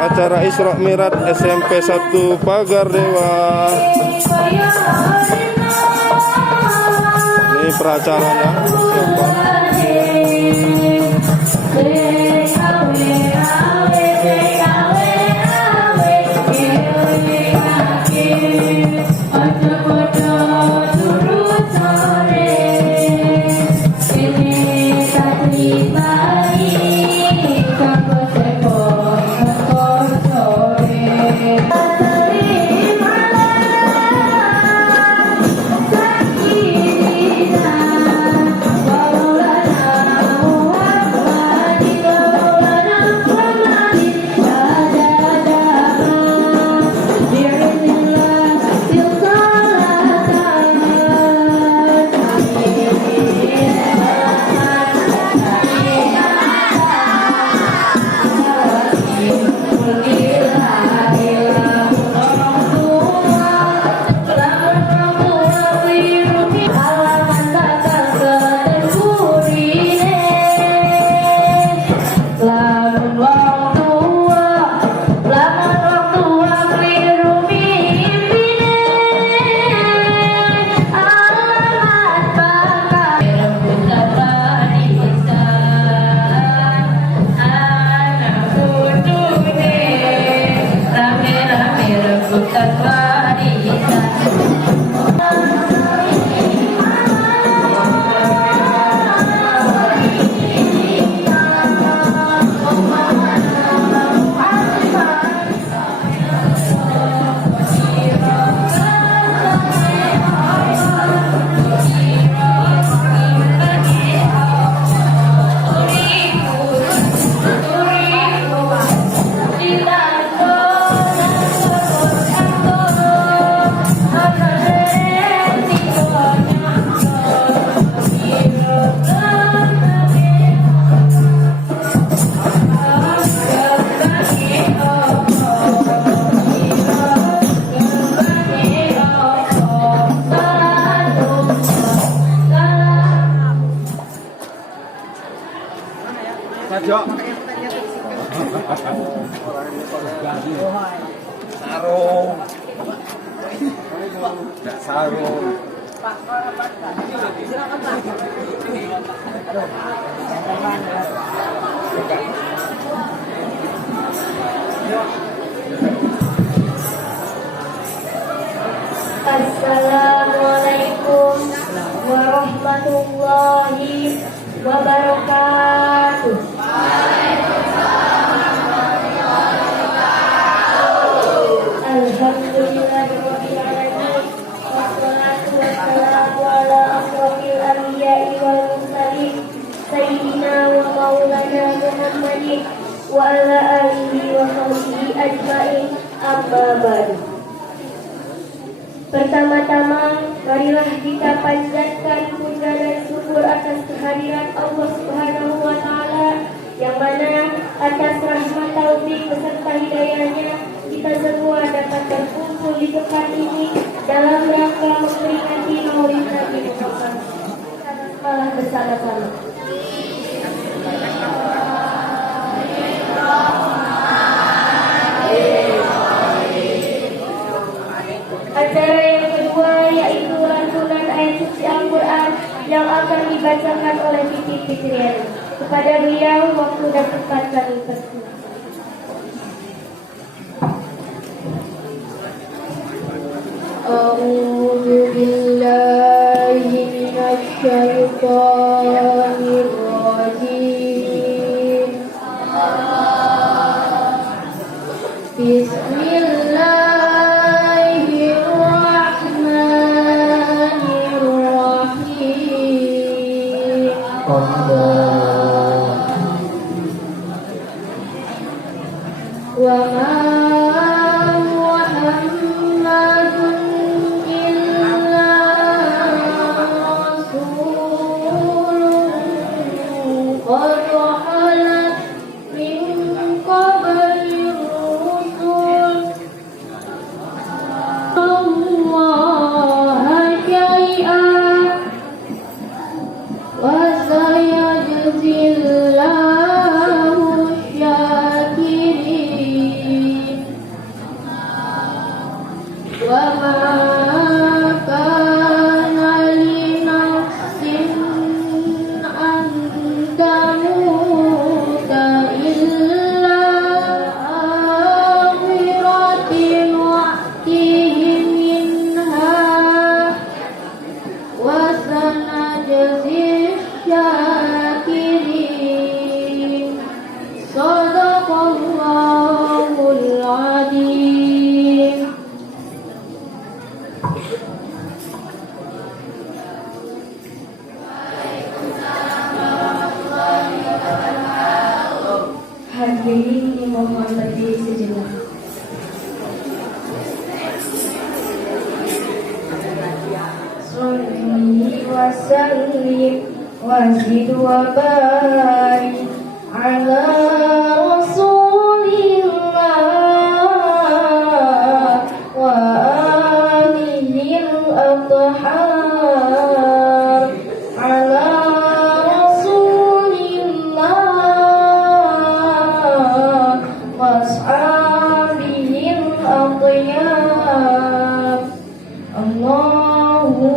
acara Isra Mi'raj SMP 1 Pagar Dewa. Ini peracaranya siapa? Sarung. Enggak sarung. Assalamualaikum warahmatullahi wabarakatuh. Alhamdulillahirabbil alamin. Wassalatu wassalamu ala asrofil anbiya'i wal mursalin sayyidina wa maulana Muhammadin wa ala alihi wa sahbihi ajmain. Amma ba'du. Pertama-tama, marilah kita panjatkan puja dan syukur atas kehadiran Allah Subhanahu wa Ta'ala, yang mana atas rahmat taufik beserta hidayahnya kita semua dapat berkumpul di tempat ini dalam rangka memperingati Maulid Nabi Muhammad. Malah bersama-sama. Acara yang kedua yaitu lantunan ayat suci Al-Quran yang akan dibacakan oleh Titi Fitriani. Kepada beliau waktu dan tempat kami persilakan. A'udzu billahi minasy syaithanir rajim. Bismillahirrahmanirrahim. Wa ma وسيجزي الله الشاكرين. الشاكرين صدق الله العظيم. Hadirin dimohon berdiri sejenak. Sholli wa sallim wa zid wa barik ala Rasulillah wa alihil athhar ala Rasulillah wa ashabihil athyab. Allahumma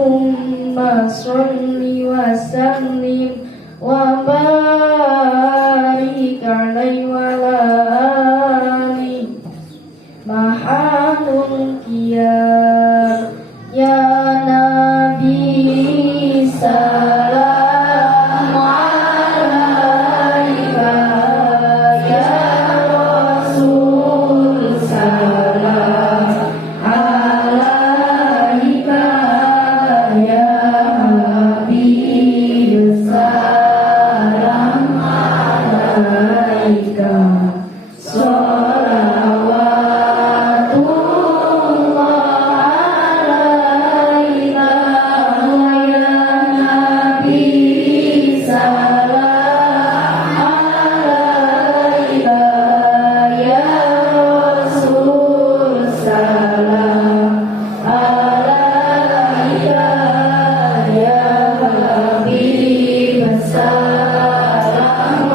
sholli wa sallim wa barik alaihi wa ala alihi mahalul qiyam. Ya Nabi salam alaika, ya Rasul salam alaika, ya Habib salam alaika. Salawatullah alaika, ya Nabi salam alaika, ya Rasul salam alaika, ya Habib salam alaika.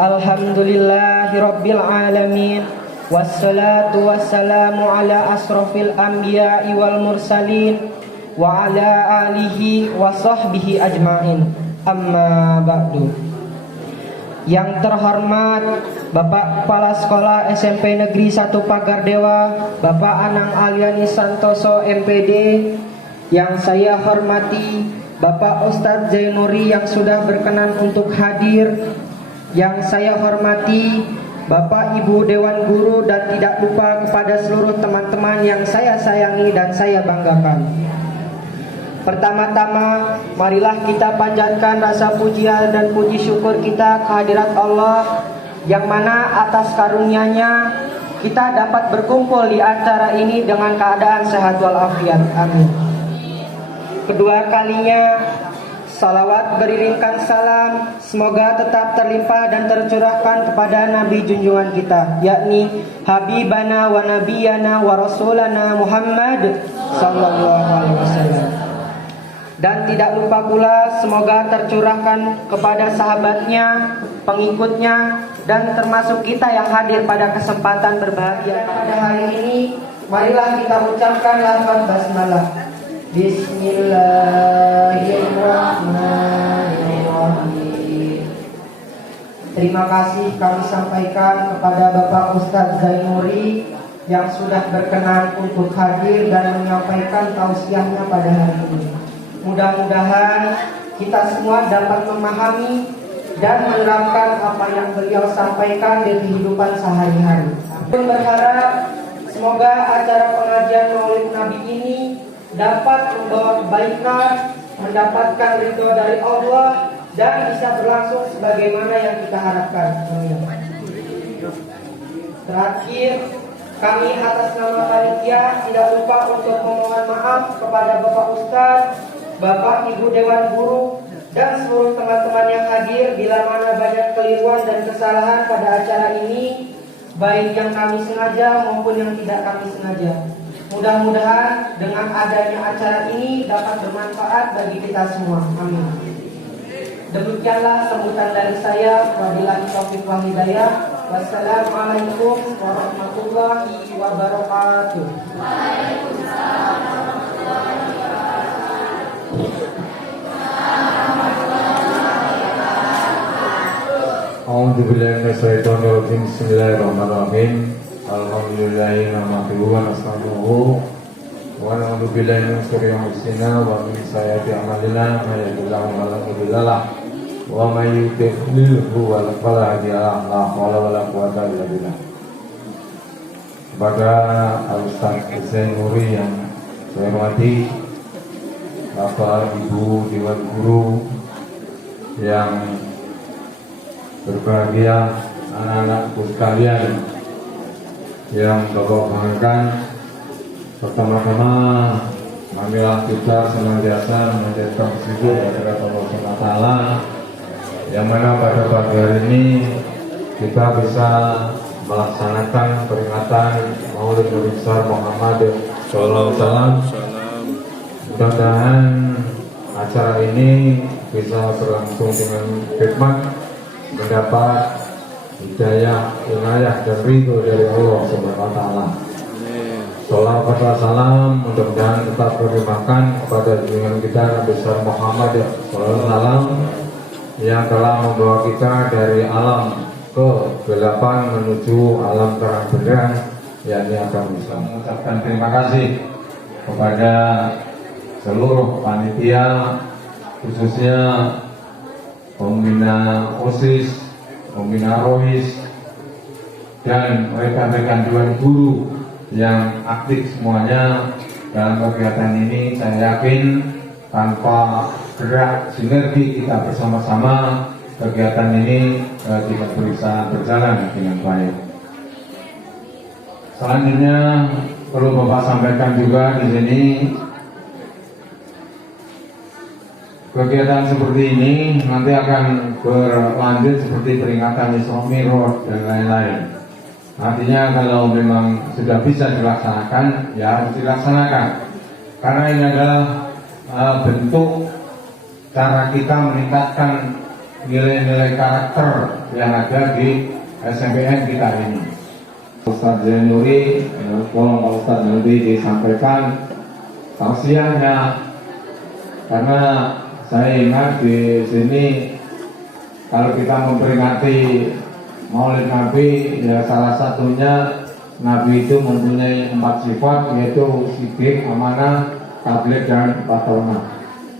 Alhamdulillahirabbil alamin. Wassalatu wassalamu ala asrofil anbiya'i wal mursalin wa ala alihi wa sahbihi ajmain. Amma ba'du. Yang terhormat Bapak Kepala Sekolah SMP Negeri 1 Pagardewa, Bapak Anang Aliani Santoso MPD. Yang saya hormati Bapak Ustadz Zainuri yang sudah berkenan untuk hadir. Yang saya hormati Bapak Ibu Dewan Guru, dan tidak lupa kepada seluruh teman-teman yang saya sayangi dan saya banggakan. Pertama-tama, marilah kita panjatkan rasa pujian dan puji syukur kita kehadirat Allah, yang mana atas karunia-Nya kita dapat berkumpul di acara ini dengan keadaan sehat walafiat. Amin. Kedua kalinya, salawat beriringkan salam semoga tetap terlimpah dan tercurahkan kepada Nabi junjungan kita, yakni Habibana wa Nabiyana wa Rasulana Muhammad sallallahu alaihi wasallam. Dan tidak lupa pula semoga tercurahkan kepada sahabatnya, pengikutnya, dan termasuk kita yang hadir pada kesempatan berbahagia pada hari ini. Marilah kita ucapkan lafaz basmalah. Bismillahirrahmanirrahim. Terima kasih kami sampaikan kepada Bapak Ustadz Zainuri yang sudah berkenan untuk hadir dan menyampaikan tausiahnya pada hari ini. Mudah-mudahan kita semua dapat memahami dan menerapkan apa yang beliau sampaikan di kehidupan sehari-hari. Kami berharap semoga acara pengajian Maulid Nabi ini dapat membawa kebaikan, mendapatkan ridho dari Allah, dan bisa berlangsung sebagaimana yang kita harapkan. Terakhir, kami atas nama panitia tidak lupa untuk memohon maaf kepada Bapak Ustadz, Bapak Ibu Dewan Guru, dan seluruh teman-teman yang hadir bila mana banyak keliruan dan kesalahan pada acara ini, baik yang kami sengaja maupun yang tidak kami sengaja. Mudah-mudahan dengan adanya acara ini dapat bermanfaat bagi kita semua. Amin. Demikianlah sambutan dari saya. Wabillahi taufiq wal hidayah. Wassalamualaikum warahmatullahi wabarakatuh. A'udzubillahiminasyaitonirrajim. Bismillahirrahmanirrahim. Alhamdulillahi nahmaduhu wa nasta'inuhu wa na'udzu billahi min syururi anfusina wa min sayyiati a'malina may yahdihillahu fala mudilla lahu wa may yudlilhu fala hadiya lahu la haula wa la quwwata illa billah. Kepada Ustaz Zainuri yang saya hormati, Bapak Ibu Dewan Guru yang berbahagia, anak-anakku sekalian yang Bapak banggakan, pertama-tama marilah kita senantiasa menjadikan bersyukur kepada Allah SWT, yang mana pada pagi hari ini kita bisa melaksanakan peringatan Maulid Nabi besar Muhammad Sallallahu Alaihi Wasallam. Mudah-mudahan acara ini bisa berlangsung dengan hikmat, mendapat hidayah, inayah dan ridho dari Allah Subhanahu wa taala. Shalawat dan salam mudah-mudahan tetap terlimpahkan kepada junjungan kita Nabi besar Muhammad sallallahu alaihi wasallam yang telah membawa kita dari alam kegelapan menuju alam terang benderang, yakni agama Islam. Mengucapkan terima kasih kepada seluruh panitia, khususnya pembina OSIS, pembina ROHIS, dan rekan-rekan Dewan Guru yang aktif semuanya dalam kegiatan ini. Saya yakin tanpa gerak sinergi kita bersama-sama, kegiatan ini tidak bisa berjalan dengan baik. Selanjutnya perlu Bapak sampaikan juga di sini, kegiatan seperti ini nanti akan berlanjut seperti peringatan Isra Mi'raj dan lain-lain. Artinya kalau memang sudah bisa dilaksanakan, ya harus dilaksanakan. Karena ini adalah bentuk cara kita meningkatkan nilai-nilai karakter yang ada di SMPN kita ini. Ustaz Zainuri, tolong Ustaz nanti disampaikan tausiahnya, karena saya ingat di sini kalau kita memperingati Maulid Nabi, ya salah satunya Nabi itu mempunyai 4 sifat, yaitu sidik, amanah, tabligh, dan patronah.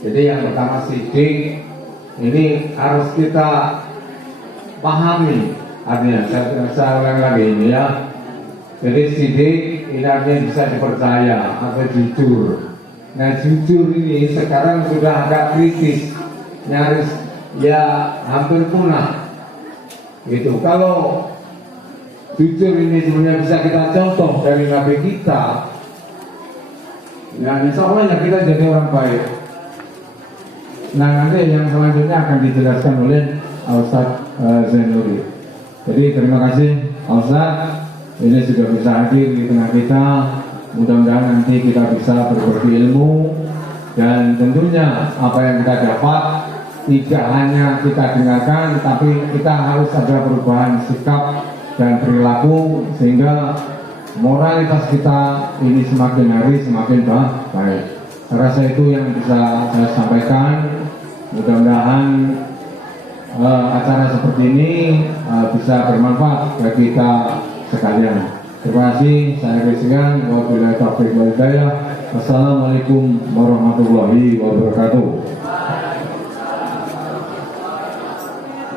Jadi yang pertama sidik ini harus kita pahami artinya. Saya ulang lagi ini ya. Jadi sidik ini artinya bisa dipercaya atau jujur. Nah jujur ini sekarang sudah agak kritis, nyaris ya hampir punah gitu. Kalau jujur ini sebenarnya bisa kita contoh dari Nabi kita, ya insya Allah ya kita jadi orang baik. Nah nanti yang selanjutnya akan dijelaskan oleh Ustaz Zainuri. Jadi terima kasih Ustaz, ini sudah bisa hadir di tengah kita. Mudah-mudahan nanti kita bisa berbagi ilmu, dan tentunya apa yang kita dapat tidak hanya kita dengarkan, tapi kita harus ada perubahan sikap dan perilaku sehingga moralitas kita ini semakin hari semakin baik. Saya rasa itu yang bisa saya sampaikan. Mudah-mudahan acara seperti ini bisa bermanfaat bagi kita sekalian. Terima kasih, saya Rizkan. Wabillahi taufiq wal hidayah. Wassalamualaikum warahmatullahi wabarakatuh.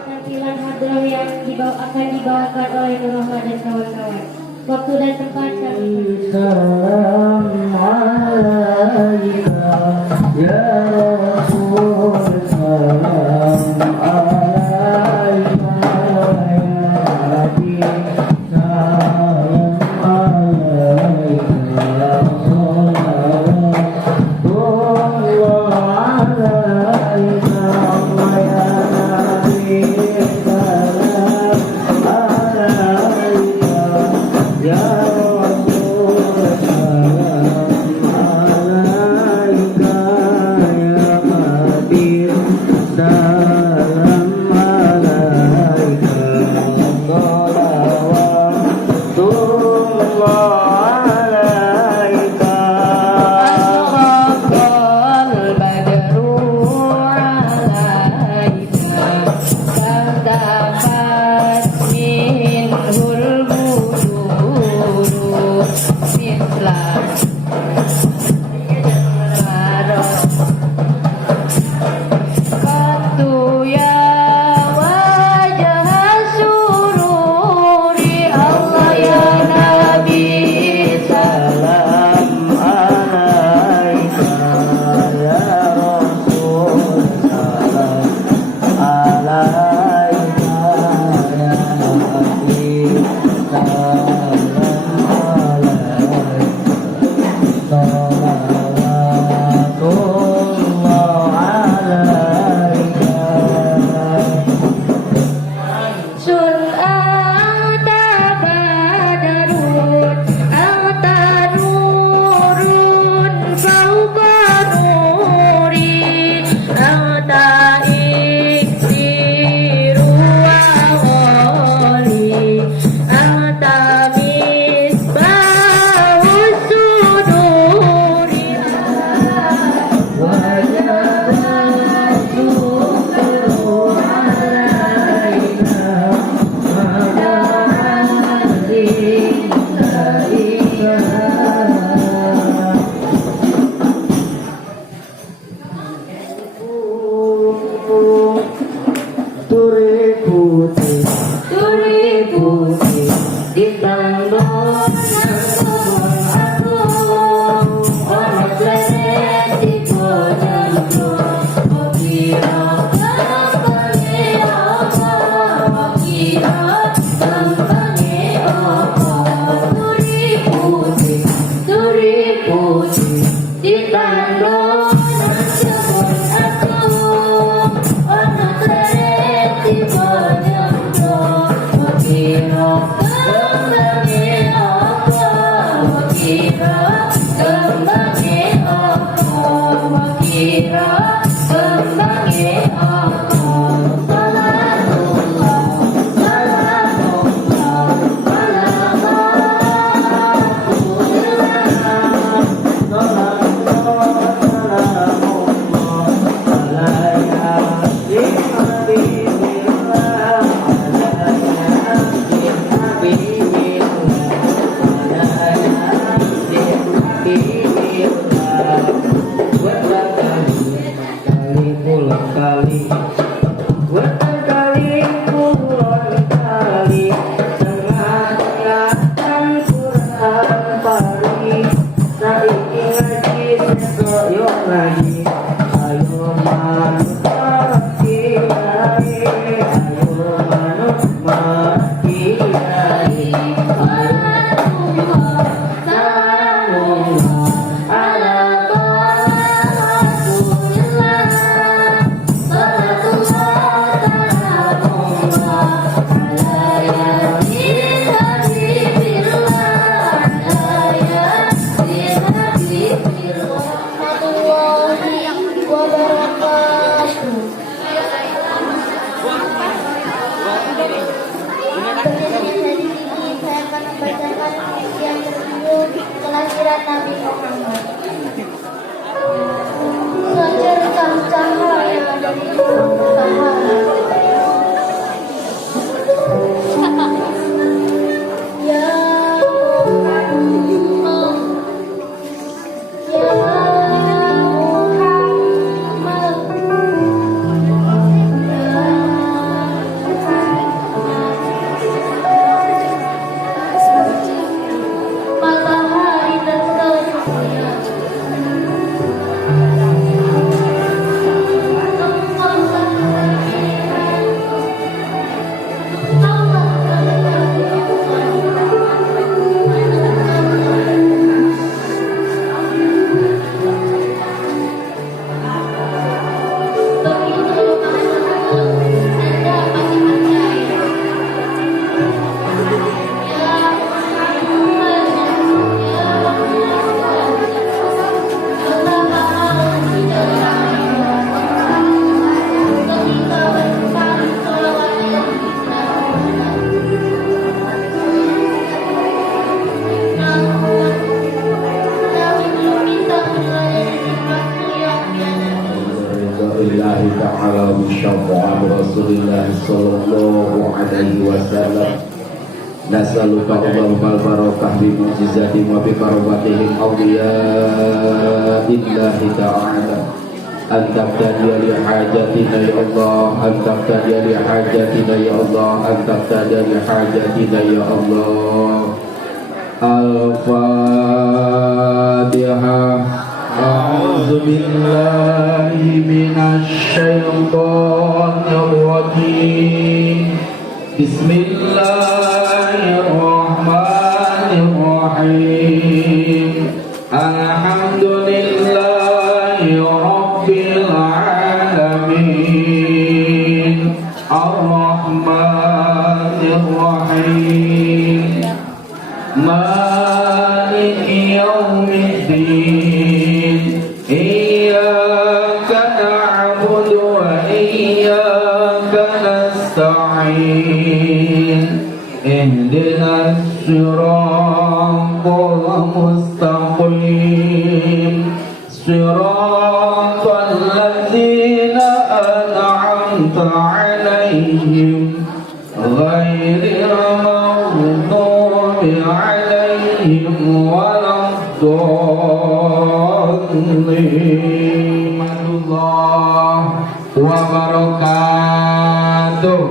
Penampilan hadrah yang akan dibawakan oleh Nur Rahman dan kawan-kawan. Waktu dan tempat kami. Salam alaika ya Rasul, salam alaika ya Nabi, salam alaika ya Rasulullah, alaika ya Nabi, salam alaika ya Rasul, kelahiran Nabi Muhammad. Secercah cahaya dari sahara sallallahu alaihi wasallam. Nas'aluka Allahumma al-barakah bi mu'jizatihim wa bi karamatihim awliyaillahi ta'ala. Antabtadiya li hajatina ya Allah, antabtadiya li hajatina ya Allah, antabtadiya li hajatina ya Allah. Al-Fatihah. A'udzu billahi minasy syaithanir rajim. Bismillahirrahmanirrahim. Alhamdulillahi rabbil alamin. Ar-Rahmanir Rahim. Maliki yaumiddin. Iyyaka na'budu wa iyyaka nasta'in. Ihdinas siratal mustaqim. Siratal ladzina an'amta 'alaihim ghairil maghdubi 'alaihim waladdallin. Warahmatullahi wabarakatuh.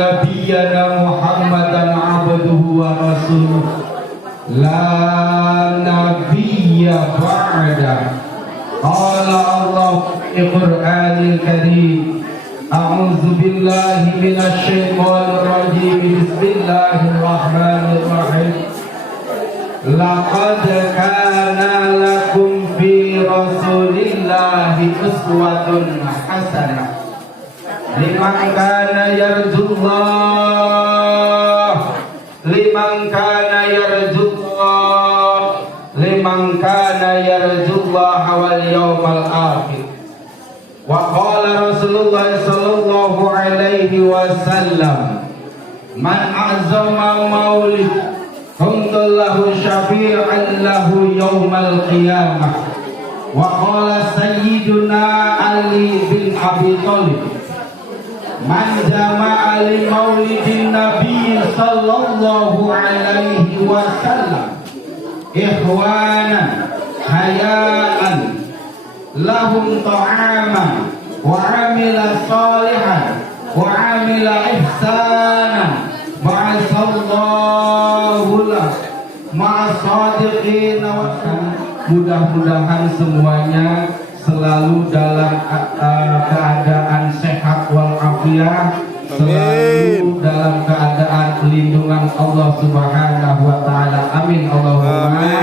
Nabiyyana Muhammadan abduhu wa rasuluh la nabiyya ba'da. Qala Allah fi Qur'anil Karim. A'udzu billahi minasy syaithanir rajim. Bismillahirrahmanirrahim. Laqad kana lakum fi rasulillahi uswatun hasanah liman kana yarjullah, liman kana yarjullah, liman kana yarjullah wal yawmal akhir. Wa qala Rasulullah sallallahu alaihi wasallam, man a'zama maulid kuntallahu syafi'an lahu yawmal qiyamah. Wa qala sayyiduna Ali bin Abi Thalib, man jama'a li maulidin nabi sallallahu alaihi wasallam ikhwanan hayaan lahum ta'aman wa amila salihan wa amila ihsanan ba'asallahu lah ma'asadiqin. Mudah-mudahan semuanya selalu dalam keadaan sehat walafiat, selalu dalam keadaan lindungan Allah Subhanahu wa taala. Amin Allahumma.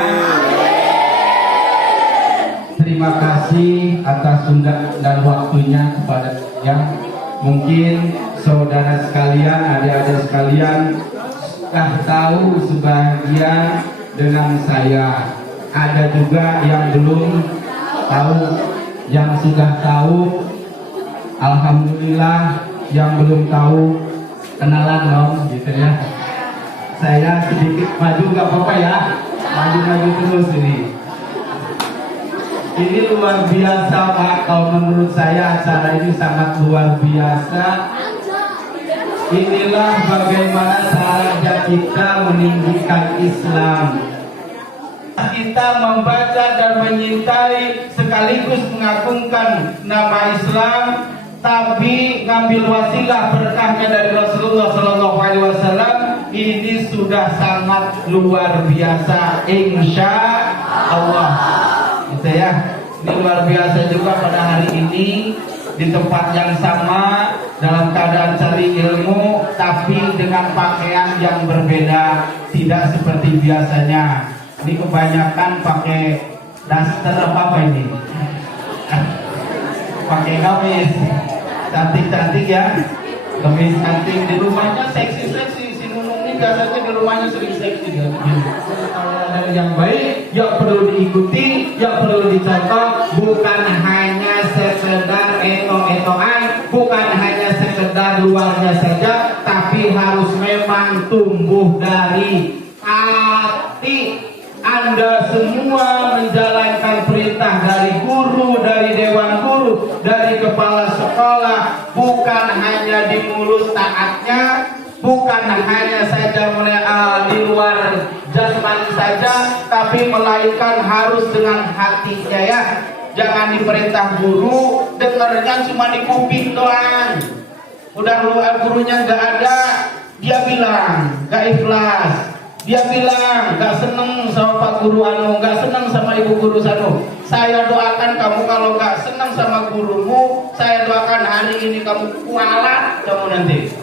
Terima kasih atas sunda dan waktunya kepada yang mungkin saudara sekalian, adik-adik sekalian sudah tahu sebagian dengan saya. Ada juga yang belum tahu, yang sudah tahu alhamdulillah, yang belum tahu kenalan dong gitu ya. Saya sedikit maju gak apa-apa ya, maju-maju terus ini. Ini luar biasa Pak, kalau menurut saya acara ini sangat luar biasa. Inilah bagaimana caranya kita meninggikan Islam. Kita membaca dan menyintai sekaligus mengagungkan nama Islam, tapi ngambil wasilah berkahnya dari Rasulullah Sallallahu Alaihi Wasallam. Ini sudah sangat luar biasa, insya Allah. Gitu ya. Ini luar biasa juga pada hari ini di tempat yang sama dalam keadaan cari ilmu, tapi dengan pakaian yang berbeda, tidak seperti biasanya. Ini kebanyakan pakai daster apa ini? Pakai gamis, cantik-cantik ya. Gamis cantik, di rumahnya seksi-seksi. Si Nunung ini biasanya di rumahnya sering seksi dia. Kalau yang baik, yang perlu diikuti, yang perlu dicontoh, bukan hanya sekedar eto-etoan, bukan hanya sekedar luarnya saja, tapi harus memang tumbuh dari hati. Anda semua menjadi bukan hanya saja di luar jasmani saja, tapi melainkan harus dengan hatinya ya. Jangan diperintah guru, dengarnya cuma di kuping doang. Udah gurunya nggak ada, dia bilang nggak ikhlas. Dia bilang nggak seneng sama Pak Guru anu, nggak seneng sama Ibu Guru sanu. Saya doakan kamu kalau nggak seneng sama gurumu, saya doakan hari ini kamu kualat kamu nanti.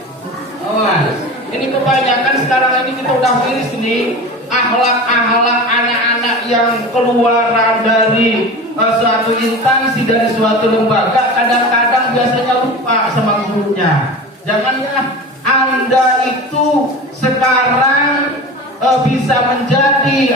Awas. Ini kebanyakan sekarang ini kita udah miris nih akhlak-akhlak anak-anak yang keluaran dari suatu instansi, dari suatu lembaga, kadang-kadang biasanya lupa sama gurunya. Jangan ya, Anda itu sekarang bisa menjadi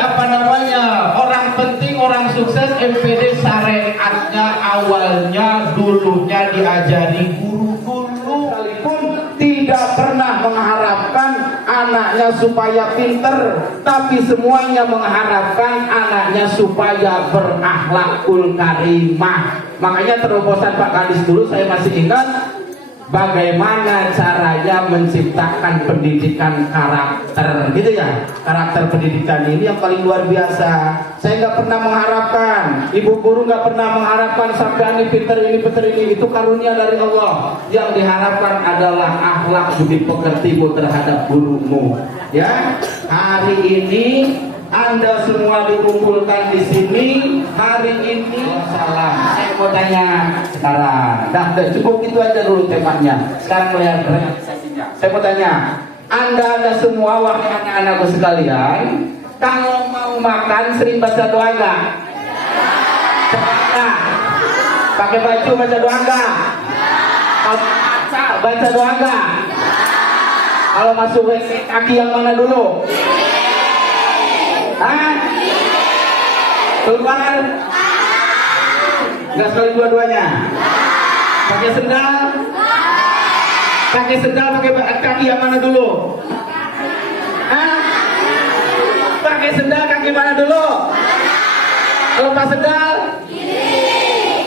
orang penting, orang sukses. MPD syariatnya awalnya dulunya diajari guru-guru, sekalipun tidak pernah mengharapkan anaknya supaya pinter, tapi semuanya mengharapkan anaknya supaya berakhlakul karimah. Makanya terobosan Pak Kadis dulu saya masih ingat bagaimana caranya menciptakan pendidikan karakter, gitu ya. Karakter pendidikan ini yang paling luar biasa. Saya nggak pernah mengharapkan, ibu guru nggak pernah mengharapkan sampai ini pinter ini. Itu karunia dari Allah. Yang diharapkan adalah akhlak budi pekertimu terhadap gurumu. Ya, hari ini Anda semua dikumpulkan di sini hari ini. Salam. Saya mau tanya sekarang. Dah cukup itu aja dulu temanya. Sekarang melihat realisasinya. Saya mau tanya, Anda semua wahai anak-anakku sekalian, kalau mau makan sering baca doa enggak? Enggak. Pakai baju baca doa enggak? Kalau baca doa enggak? Kalau masuk WC kaki yang mana dulu? Hah? Keluar? Enggak sekali dua-duanya? Pakai sendal? Pakai sendal pakai kaki yang mana dulu? Hah? Pakai sendal kaki mana dulu? Ngelepas sendal?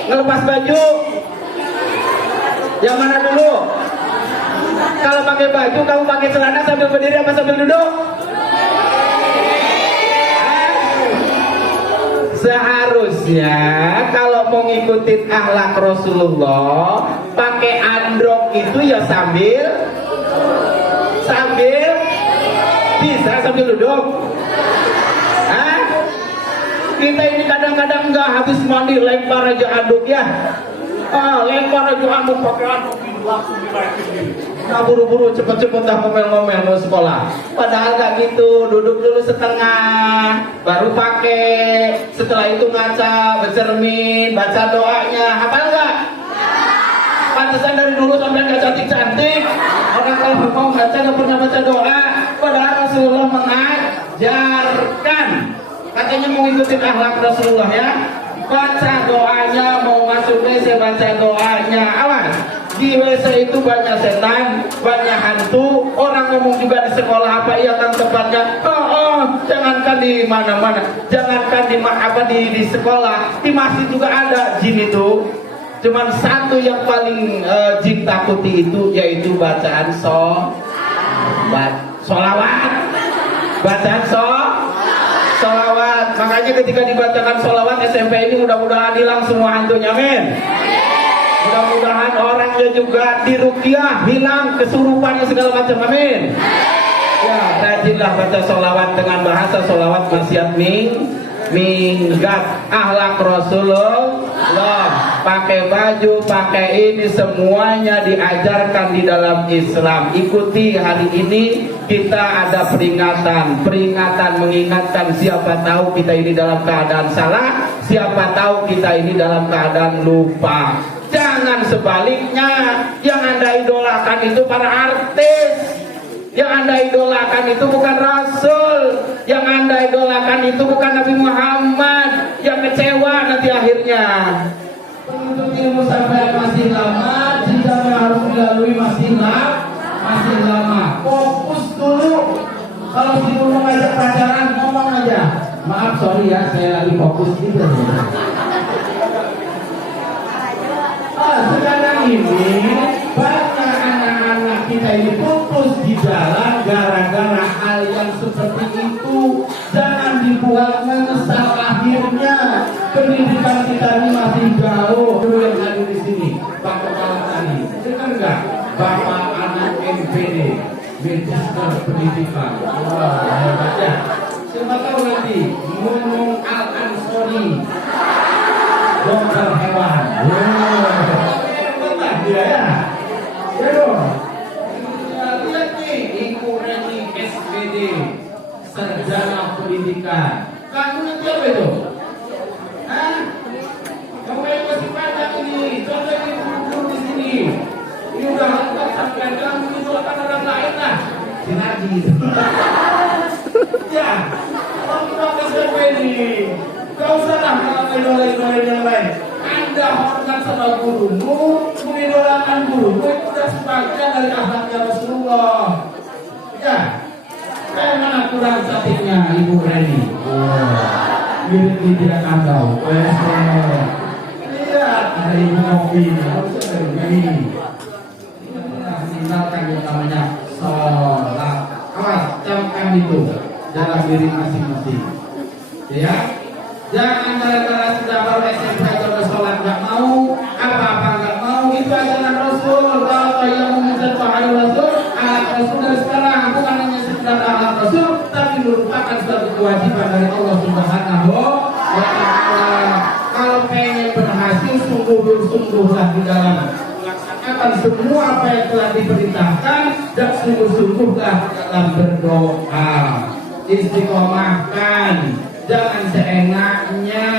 Ngelepas baju? Yang mana dulu? Kalau pakai baju kamu pakai celana sambil berdiri apa sambil duduk? Seharusnya kalau mau ngikutin akhlak Rasulullah pakai androk itu ya sambil bisa sambil duduk. Hah? Kita ini kadang-kadang nggak habis mandi lempar aja anduk ya. Lempar aja anduk pakai anduk langsung dinaikin. Nah, buru-buru cepet-cepet dah ngomel-ngomel mau sekolah. Padahal gak gitu, duduk dulu setengah, baru pakai. Setelah itu ngaca, bercermin, baca doanya. Hafal nggak? Pantesan dari dulu sampai nggak cantik-cantik. Orang kalau mau baca nggak pernah baca doa. Padahal Rasulullah mengajarkan. Katanya mau ikutin akhlak Rasulullah ya. Baca doanya, mau masuk WC baca doanya. Awas. Di WC itu banyak setan, banyak hantu. Orang ngomong juga di sekolah apa iya kan tempatnya. Jangankan di mana-mana, jangankan di sekolah, di masjid juga ada jin itu. Cuman satu yang paling jin takuti itu yaitu bacaan sholawat. Bacaan sholawat. Makanya ketika dibacakan sholawat SMP ini mudah-mudahan hilang semua hantunya, amin. Mudah-mudahan orangnya juga diruqyah, hilang kesurupannya segala macam, amin. Ya, rajinlah baca sholawat dengan bahasa sholawat maksiat minggat akhlak Rasulullah. Pakai baju, pakai ini semuanya diajarkan di dalam Islam. Ikuti hari ini kita ada peringatan mengingatkan siapa tahu kita ini dalam keadaan salah, siapa tahu kita ini dalam keadaan lupa. Jangan sebaliknya, yang Anda idolakan itu para artis. Yang Anda idolakan itu bukan Rasul. Yang Anda idolakan itu bukan Nabi Muhammad. Yang kecewa nanti akhirnya. Penuntut ilmu sampai masih lama, jenjang yang harus dilalui masih lama. Fokus dulu. Kalau si guru ngajak pacaran, ngomong aja. Maaf, sorry ya, saya lagi fokus gitu. Sekarang ini banyak anak-anak kita ini putus di jalan pendidikan kita ini masih jauh. Dulu yang ada di sini, Pak Kepala tadi, dengar nggak? Bapak anak MPD, Magister Pendidikan. Wah, hebat ya. Siapa tahu nanti ngomong Al-Ansori, dokter hewan. Hebat dia ya. Ya dong. Lihat nih, Ibu Reni SPD, Sarjana Pendidikan. Kamu nanti apa itu? Hah? Kamu yang masih panjang ini, coba duduk di sini. Ini udah lengkap sampai kamu itu akan orang lain lah. Sinaji. Ya, kamu pakai siapa ini? Kau salah kalau idola-idola yang lain. Anda hormat sama gurumu, mengidolakan gurumu itu sudah sebagian dari akhlaknya Rasulullah. Ya, kayak mana kurang cantiknya Ibu Reni? Mirip tidak kandau. Lihat ada Ibu Novi, harusnya dari Reni. Meninggalkan yang namanya sholat. Awas, camkan itu dalam diri masing-masing. Ya. Jangan gara-gara sudah baru SMP atau sholat nggak mau, apa-apa nggak mau, itu ajaran Rasul. Kalau yang mengejar wahai Rasul, alat Rasul dari sekarang bukan hanya sekedar alat Rasul, tapi merupakan suatu kewajiban dari Allah Subhanahu wa Ta'ala. Kalau pengen berhasil, sungguh-sungguhlah di dalam melaksanakan semua apa yang telah diperintahkan dan sungguh-sungguhlah dalam berdoa. Istiqomahkan. Jangan seenaknya,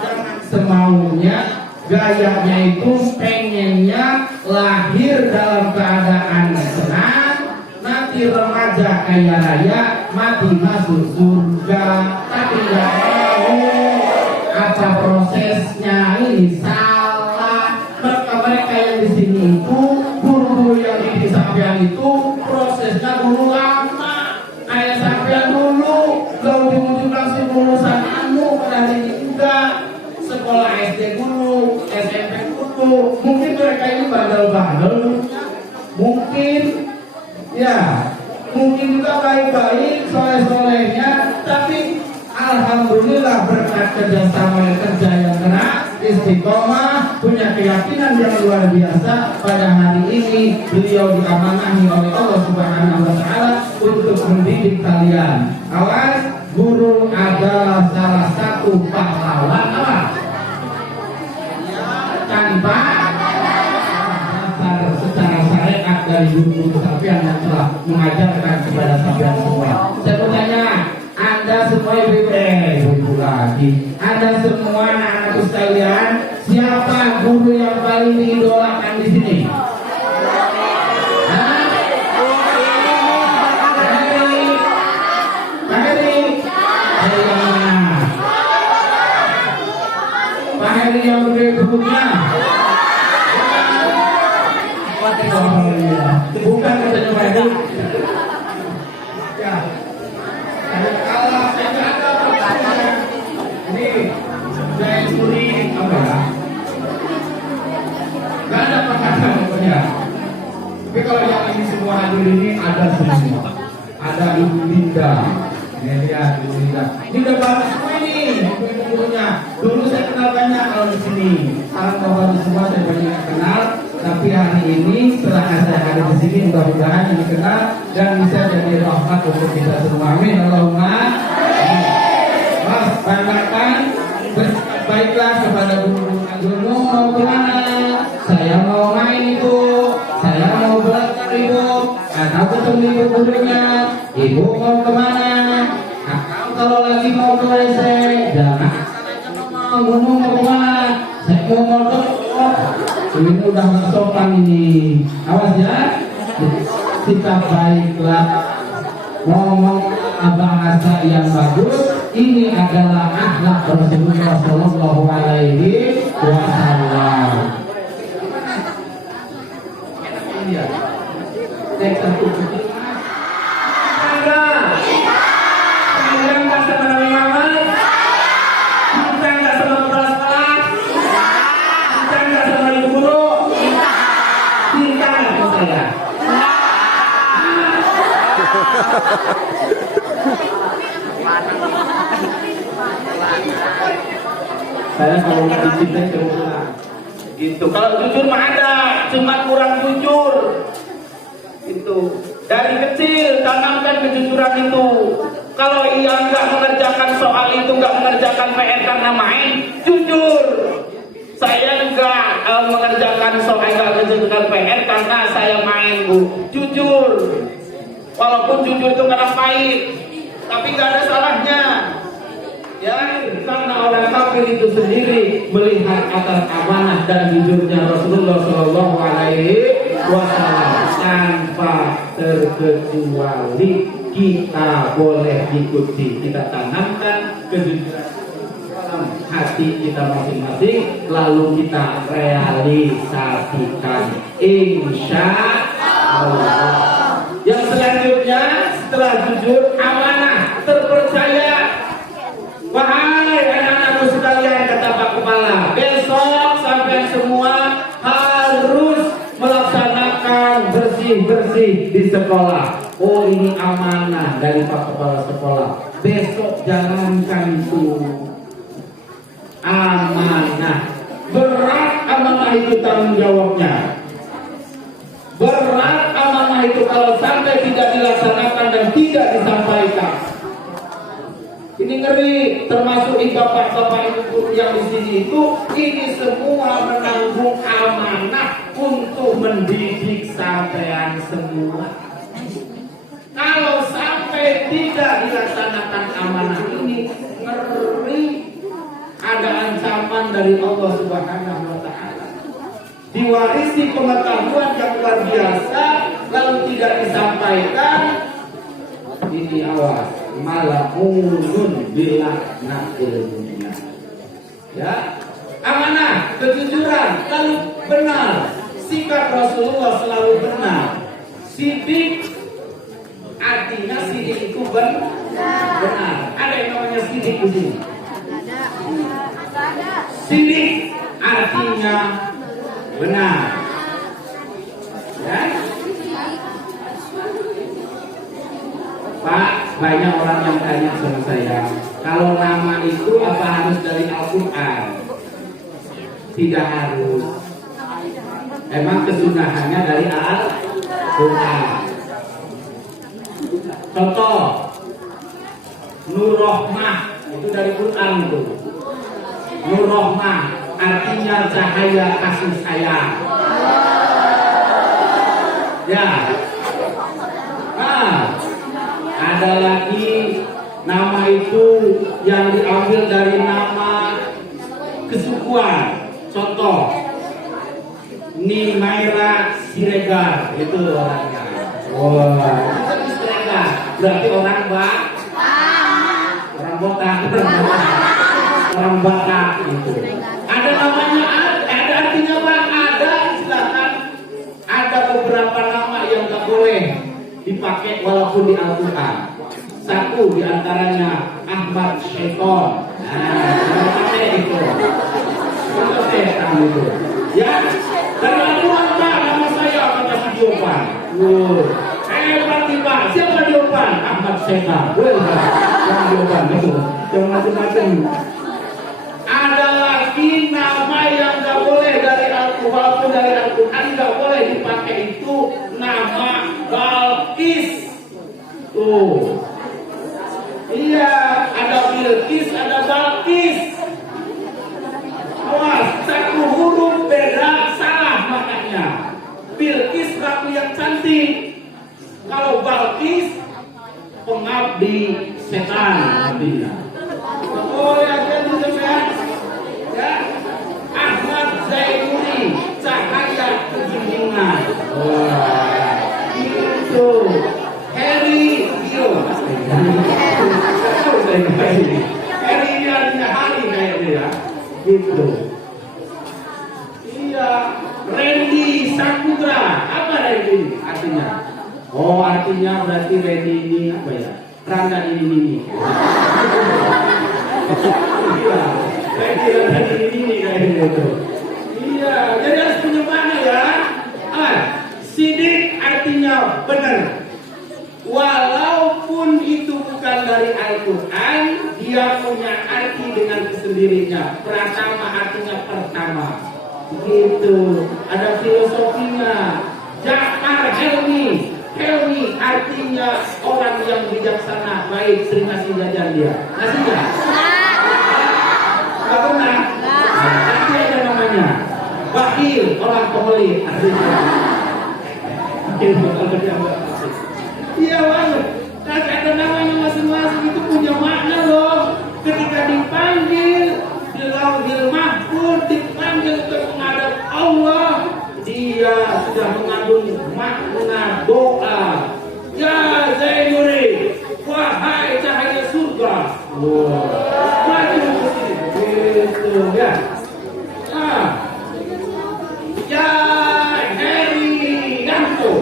jangan semaunya, gayanya itu pengennya lahir dalam keadaan senang, nanti remaja kaya raya, mati masuk surga, tapi nggak mau apa prosesnya ini salah. Mereka yang di sini itu, guru yang di sampean itu prosesnya dulu lama, kayak sampean dulu, ujung-ujung langsung lulusan anu pada ini enggak, sekolah SD dulu, SMP dulu. Mungkin mereka ini bandel-bandel, mungkin ya, mungkin juga baik-baik, soleh-solehnya, tapi alhamdulillah berkat kerja yang keras, istiqomah, punya keyakinan yang luar biasa. Pada hari ini beliau diamanahi oleh Allah Subhanahu wa Ta'ala untuk mendidik kalian. Awas, guru adalah salah satu pahlawan apa? Tanpa dasar secara syariat dari guru sampean yang telah mengajarkan kepada sampean semua. Saya bertanya, Anda semua ibu lagi, Anda semua anak-anakku sekalian, siapa guru yang paling diidolakan di sini? Yang gede gebuknya bukan katanya Pak Heri ya. Kalau saya ada pertanyaan ini saya suri apa ya, nggak ada perkataan pokoknya. Tapi kalau yang ini semua hadir ini ada semua, ada Ibu Linda. Ini lihat Ibu Linda, ini udah bagus semua ini gurunya. Dulu saya kenal banyak kalau di sini. Sekarang bapak semua saya banyak kenal. Tapi hari ini setelah saya ada di sini, mudah-mudahan ini kenal dan bisa jadi rahmat untuk kita semua. Amin. Allahumma. Mas, banggakan bersikap baiklah kepada guru. Mau kemana? Saya mau main Ibu. Saya mau belajar Ibu. Atau ketemu ibu gurunya. Ibu mau kemana? Kalau lagi mau ke WC, jangan ngomong mau kemana? Saya mau motor. Ini udah nggak sopan ini. Awas ya. Sikap baiklah. Ngomong bahasa yang bagus. Ini adalah akhlak Rasulullah Sallallahu Alaihi Wasallam. Iya. Saya kalau nggak dicintai kerusuhan. Gitu. Kalau jujur mah ada, cuma kurang jujur. Itu dari kecil tanamkan kejujuran itu. Kalau ia nggak mengerjakan soal itu, nggak mengerjakan PR karena main, jujur. Saya nggak mengerjakan soal, nggak mengerjakan PR karena saya main, Bu. Jujur. Walaupun jujur itu karena pahit, tapi nggak ada salahnya. Ya, karena orang kafir itu sendiri melihat atas amanah dan jujurnya Rasulullah Shallallahu Alaihi Wasallam tanpa terkecuali kita boleh ikuti, kita tanamkan kejujuran dalam hati kita masing-masing, lalu kita realisasikan, insya Allah. Yang selanjutnya setelah jujur, amanah, terpercaya. Wahai anak-anakku sekalian, kata Pak Kepala, besok sampai semua harus melaksanakan bersih-bersih di sekolah. Oh, ini amanah dari Pak Kepala sekolah. Besok jalankan itu amanah. Berat amanah itu tanggung jawabnya. Berat amanah itu kalau sampai tidak dilaksanakan dan tidak disampaikan. Ini ngeri, termasuk bapak-bapak ibu yang di sini itu, ini semua menanggung amanah untuk mendidik sampean semua. Kalau sampai tidak dilaksanakan amanah ini, ngeri, ada ancaman dari Allah Subhanahu wa Ta'ala. Diwarisi pengetahuan yang luar biasa, lalu tidak disampaikan, ini awas. Malamunun bila ilmunya. Ya, amanah, kejujuran, lalu benar. Sikap Rasulullah selalu benar. Sidik, artinya sidik itu benar. Ada yang namanya sidik di sini. Sidik artinya benar. Ya. Pak, banyak orang yang tanya sama saya, kalau nama itu apa harus dari Al-Quran? Tidak harus. Emang kesunahannya dari Al-Quran. Contoh, Nur Rohmah itu dari Quran itu. Nur Rohmah artinya cahaya kasih sayang. Ya. Ada lagi nama itu yang diambil dari nama kesukuan. Contoh, Nimaira Siregar, itu orangnya. Itu Siregar, berarti orang orang Batak itu. Ada namanya, ada artinya Bang, ada, silakan. Ada beberapa nama yang tak boleh dipakai walaupun di Al-Quran. Satu diantaranya Ahmad Syaiton. Itu setan itu. Ya, dari Al-Quran Pak, nama saya kata si Diopan. Tiba, siapa Diopan? Ahmad Syaiton. Yang Diopan itu, yang macam-macam. Ada lagi nama yang tak boleh dari Al-Quran, walaupun dari Al-Quran tak boleh dipakai, itu nama Balkis. Tuh. Iya, ada Bilqis, ada Balkis. Awas, satu huruf beda, salah maknanya. Bilqis ratu yang cantik. Kalau Balkis pengabdi setan artinya. Oh ya, ya. Ahmad Zainuri, cahaya kejunjungan. Wah, itu Harry Dio. Harry ini artinya hari kayaknya ya. Gitu. Iya, Randy Saputra. Apa Randy artinya? Oh, artinya berarti Randy ini apa ya? Rangga ini. Iya, Randy ini kayaknya itu. Iya, jadi harus punya mana ya? Sidik artinya benar. Walaupun itu bukan dari Al-Quran, dia dia punya arti dengan sendirinya. Pratama artinya pertama. Begitu. Ada filosofinya. Ja'far Helmi. Helmi artinya orang yang bijaksana. Baik, sering ngasih jajan dia. Ngasih nggak? Nggak pernah. Nanti ada namanya. Bakhil, orang pemelit artinya. Iya banget. Ada namanya masing-masing itu punya makna loh. Ketika dipanggil di Lauhil Mahfuz, dipanggil ke menghadap Allah, dia sudah mengandung makna doa. Ya Zainuri, wahai cahaya surga. Maju ke sini. Gitu ya. Ya Heri Yanto,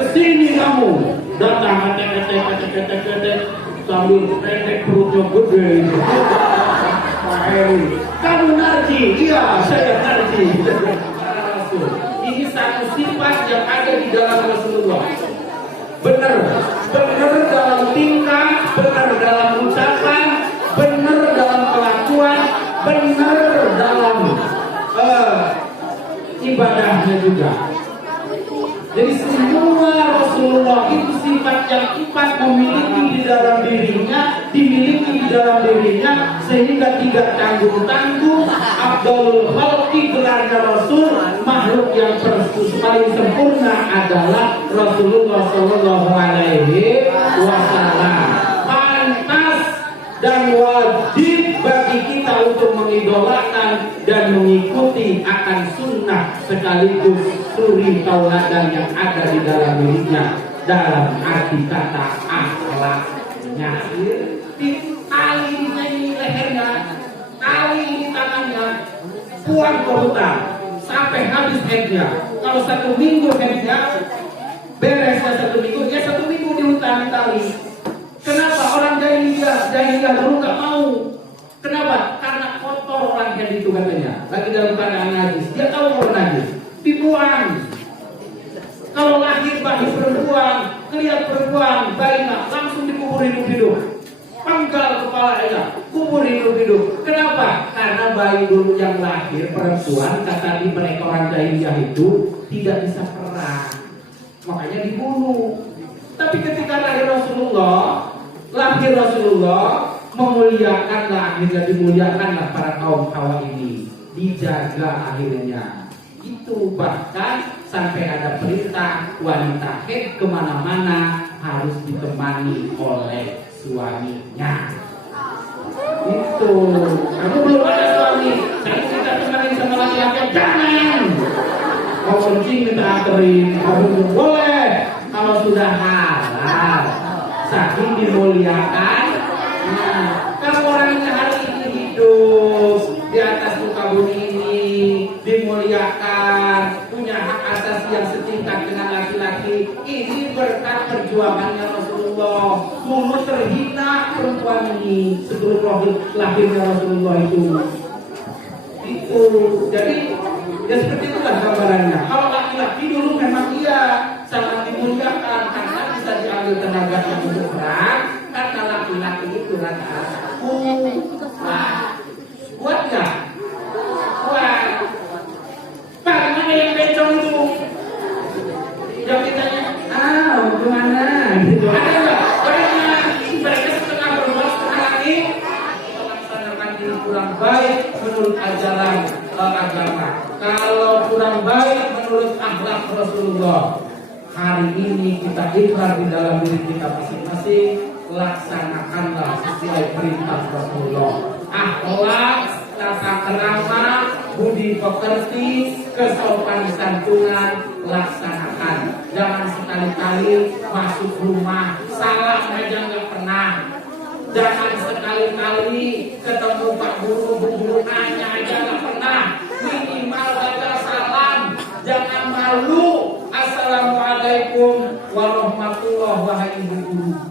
kesini kamu. Datang ketek sambil pendek perutnya gede. Pak Heri, kamu Narji? Iya, saya Narji. Ini satu sifat yang ada di dalam Rasulullah. Benar dalam tingkah, benar dalam ucapan, benar dalam kelakuan, benar dalam ibadahnya juga. Jadi semua Rasulullah itu sifat yang empat dimiliki di dalam dirinya, sehingga tidak tanggung-tanggung. Abdul Khalqi gelarnya Rasul, makhluk yang paling sempurna adalah Rasulullah Shallallahu Alaihi Wasallam. Pantas dan wajib bagi kita untuk mengidolakan dan mengikuti akan sunnah sekaligus suri tauladan yang ada di dalam dirinya, dalam arti kata akhlaknya. Di tali ini lehernya, tali ini tangannya, buang ke hutan sampai habis headnya. Kalau 1 minggu headnya beresnya 1 minggu, dia 1 minggu di hutan tali. Kenapa orang jahiliyah dulu nggak mau? Kenapa? Karena kotor orang head itu katanya. Lagi dalam keadaan najis, dia tahu orang najis, dibuang. Kalau lahir bayi perempuan, kelihatan perempuan, bayinya langsung dikubur hidup-hidup. Penggal kepalanya, kubur hidup-hidup. Kenapa? Karena bayi dulu yang lahir perempuan, kata di mereka orang jahiliyah itu tidak bisa perang, makanya dibunuh. Tapi ketika lahir Rasulullah, memuliakanlah, akhirnya dimuliakanlah para kaum Hawa ini, dijaga akhirnya. Itu bahkan sampai ada perintah wanita haid kemana-mana harus ditemani oleh suaminya. Itu. Kamu belum ada suami, kalau kita temani sama laki-laki, jangan. Mau kencing minta anterin, kamu boleh. Kalau sudah halal, saking dimuliakan. Nah, kalau orangnya hari ini hidup di atas muka bumi ini, dimuliakan, punya hak asasi yang setingkat dengan laki-laki, ini berkat perjuangannya Rasulullah. Dulu terhina perempuan ini sebelum lahirnya Rasulullah itu. Jadi ya seperti itulah gambarannya. Kalau laki-laki dulu memang iya sangat dimuliakan karena bisa diambil tenaganya untuk perang, karena laki-laki itu rata-rata kuat nggak? Kuat. Pak, mana yang bencong itu? Yang ditanya, gimana? Gitu. Ada nggak? Banyak. Mereka setengah berbuat, setengah lagi melaksanakan diri kurang baik menurut ajaran agama. Kalau kurang baik menurut akhlak Rasulullah, hari ini kita ikrar di dalam diri kita masing-masing, laksanakanlah sesuai perintah Rasulullah. Akhlak, tata krama, budi pekerti, kesopanan santunan, laksanakan. Jangan sekali-kali masuk rumah salah aja nggak pernah. Jangan sekali-kali ketemu Pak Guru, Bu Guru nanya aja nggak pernah. Minimal baca salam, jangan malu. Assalamualaikum warahmatullahi wabarakatuh.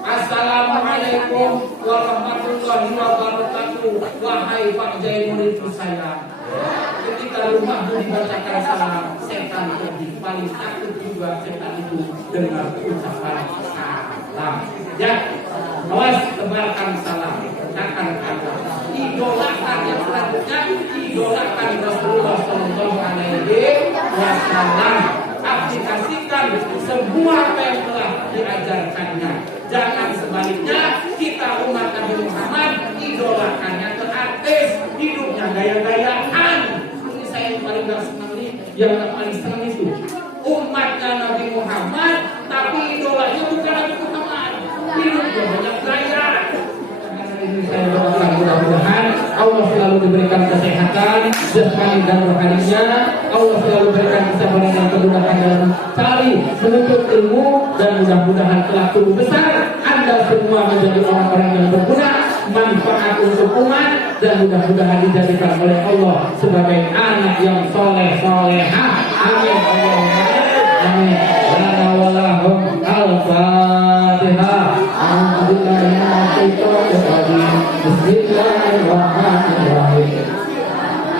Assalamualaikum warahmatullahi wabarakatuh. Wahai Pak Jainul sayang. Ketika rumah dibacakan salam, setan pergi. Paling takut juga setan itu dengar ucapan salam. Ya. Awas, tebarkan salam, katakan Allah. Idolakan yang selanjutnya, idolakan Rasulullah Sallallahu Alaihi Wasallam. Aplikasikan semua apa yang telah diajarkannya. Jangan sebaliknya, kita umat Nabi Muhammad idolakannya ke artis, hidupnya gaya-gayaan. Ini saya yang paling gak senang nih, yang paling senang itu umatnya Nabi Muhammad, tapi idolanya bukan Nabi Muhammad. Hidupnya banyak gaya. Saya doakan mudah-mudahan Allah selalu diberikan kesehatan, jasmani dan rohaninya. Allah selalu berikan kesabaran dan kemudahan dalam cari menuntut ilmu, dan mudah-mudahan kelak tumbuh besar Anda semua menjadi orang-orang yang berguna, manfaat untuk umat, dan mudah-mudahan dijadikan oleh Allah sebagai anak yang soleh-solehah. Amin. Allahumma amin. Lana walahum al-Fatihah. Bismillahirrahmanirrahim.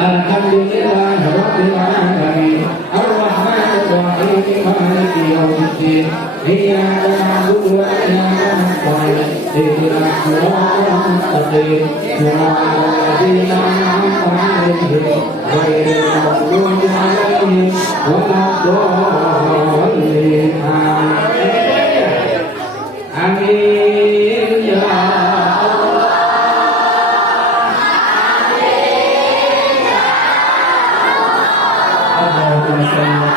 Alhamdulillahirabbil alamin. Ar-Rahmanir Rahim. Maliki yaumiddin. Iyyaka na'budu wa iyyaka nasta'in. Ihdinas siratal mustaqim. Siratal ladzina an'amta 'alaihim ghairil maghdubi 'alaihim waladdallin. Amin ya Allah. Allahumma shalli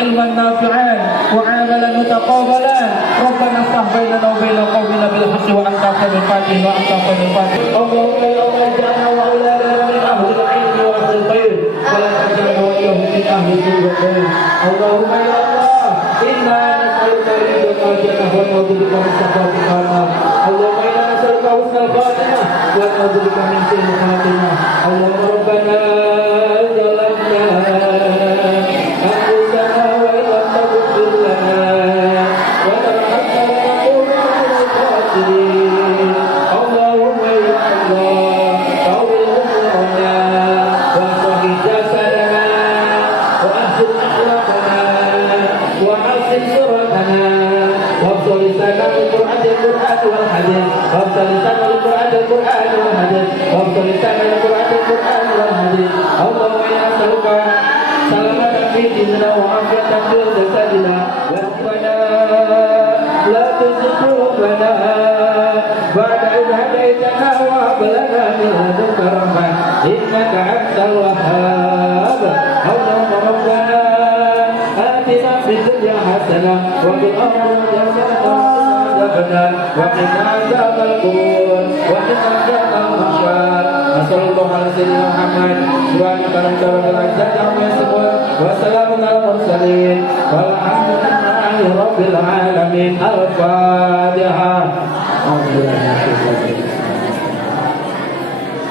ilman nafi'an wa 'amalan mutaqabbalan. Rabbana iftah bainana wa baina qaumina bil haqqi wa anta khairul fatihin wa anta khairul fatihin. Allahumma ya Allah ja'alna wa auladana min ahli al-'ilmi wa ahli al-khair wa la taj'alna wa iyyahum min ahli al-khair. Allahumma ya Allah inna nas'aluka ridhaka wa na'udzubika min sakhatika. Allahumma inna nas'aluka husnal khatimah wa na'udzubika min su'il khatimah. Allahumma rabbana wassalamun ala mursalin walhamdulillahi rabbil alamin. Al-Fatihah.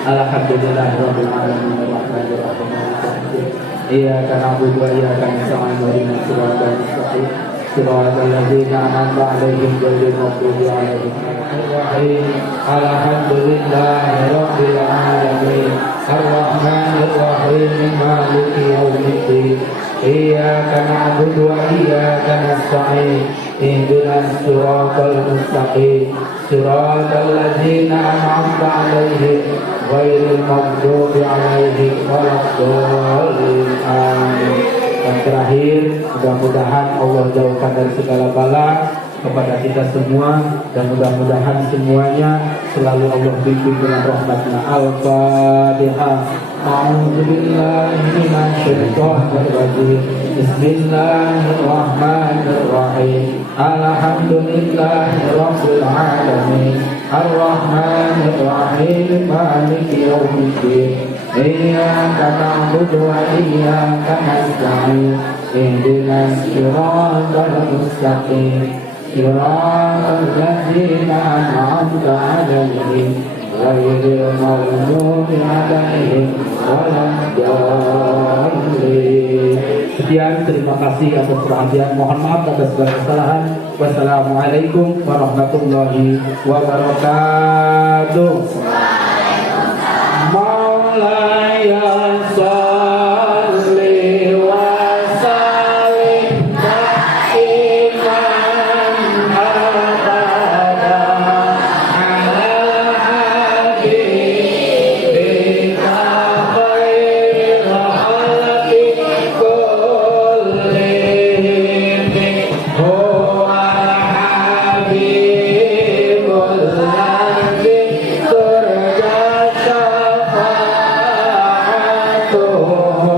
Alhamdulillahi rabbil alamin arrahmanir rahim. Iyyaka na'budu wa iyyaka nasta'in ihdinas siratal mustaqim siratal ladzina an'amta 'alaihim ghairil maghdubi 'alaihim waladdallin. Alhamdulillahi rabbil alamin arrahmanir rahim maliki yaumiddin. Iyyaka na'budu wa iyyaka nasta'in ihdinas siratal mustaqim siratal ladzina an'amta 'alaihim ghairil maghdubi 'alaihim waladdallin. Amin. Dan terakhir, mudah-mudahan Allah jauhkan dari segala bala kepada kita semua, dan mudah-mudahan semuanya selalu Allah bimbing dengan rahmatnya. Al-Fatihah. A'udzubillahi minasyaitonir rajim. Bismillahirrahmanirrahim. Alhamdulillahirabbil alamin. Ar-Rahmanir Rahim. Maliki yaumiddin. Iyyaka na'budu wa iyyaka nasta'in. ihdinas siratal mustaqim siratal ladzina an'amta 'alaihim ghairil maghdubi 'alaihim waladdallin. Sekian, terima kasih atas perhatian. Mohon maaf atas segala kesalahan. Wassalamualaikum warahmatullahi wabarakatuh. Maulaya salli wa sallim daiman abada ala habibika khairil khalqi kullihim huwa habibul ladzi turja syafa'atuhu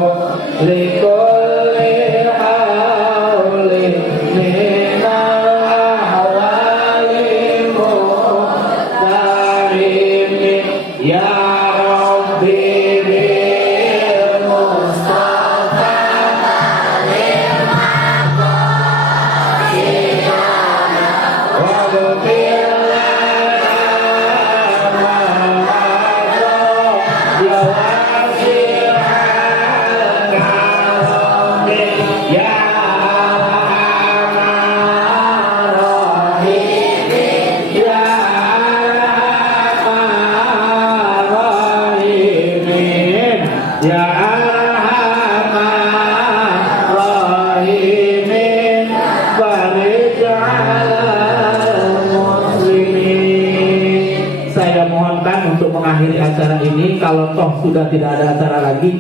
likulli haulin minal ahwali muhtarimin ya Rabbi bil Mustafa waghfir lana ma madha ya wasi'al karami ya arhamar rahimin ya arhamar rahimin ya arhamar rahimin farij 'alal muslimin. Saya mohonkan untuk mengakhiri acara ini. Kalau toh sudah tidak ada acara lagi,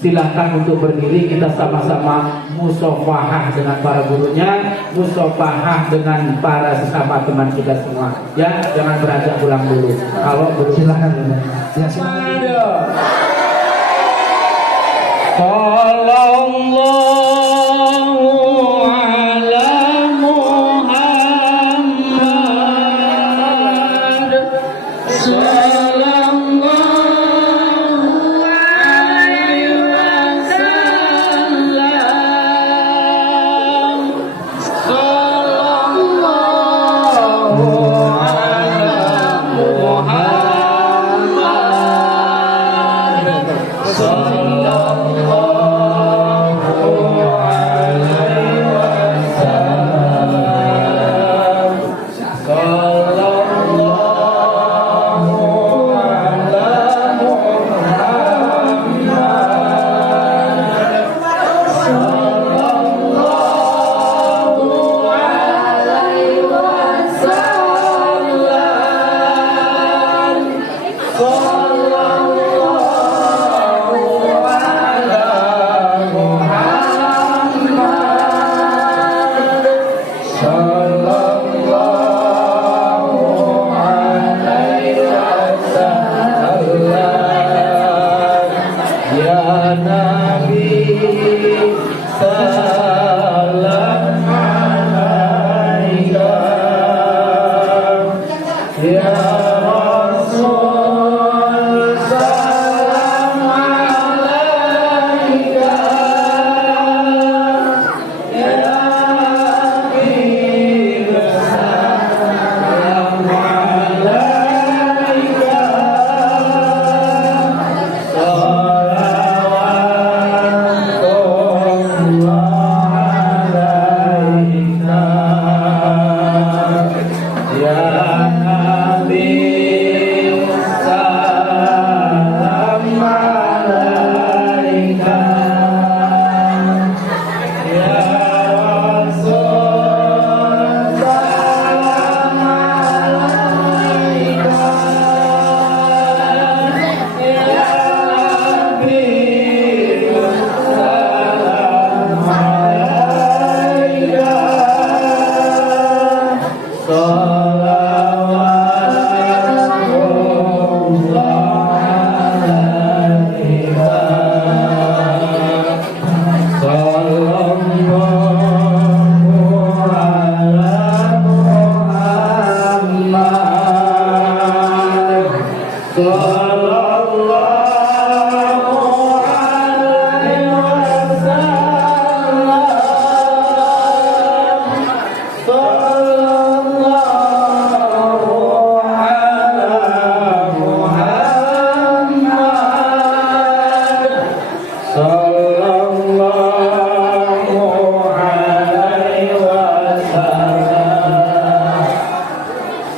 silahkan untuk berdiri. Kita sama-sama musofahah dengan para gurunya, musofahah dengan para sesama teman kita semua. Ya, jangan beranjak pulang dulu. Kalau silahkan. Ya, silahkan. Sallallahu ala Muhammad. Sallallahu alaihi wasallam. Sallallahu ala Muhammad. Sallallahu alaihi wasallam. Sallallahu ala Muhammad. Sallallahu alaihi wasallam. Sallallahu ala Muhammad. Sallallahu alaihi wasallam. Ya Nabi salam alaika, ya Rasul salam alaika, ya Habib salam alaika. Salawat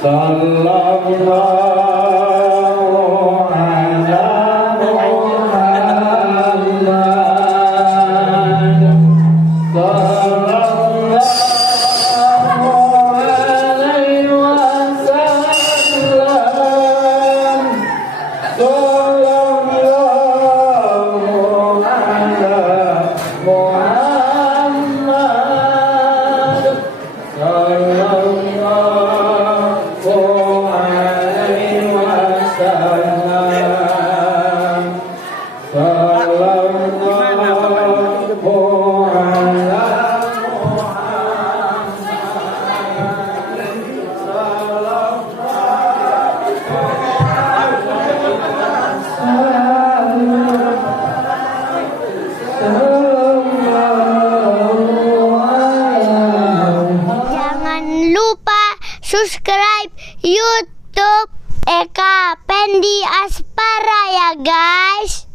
Sallallahu ala Muhammad. Sallallahu alaihi wasallam. Sallallahu ala Muhammad. Sallallahu alaihi wasallam. Sallallahu ala Jangan lupa subscribe YouTube Eka Pendi Aspara ya guys.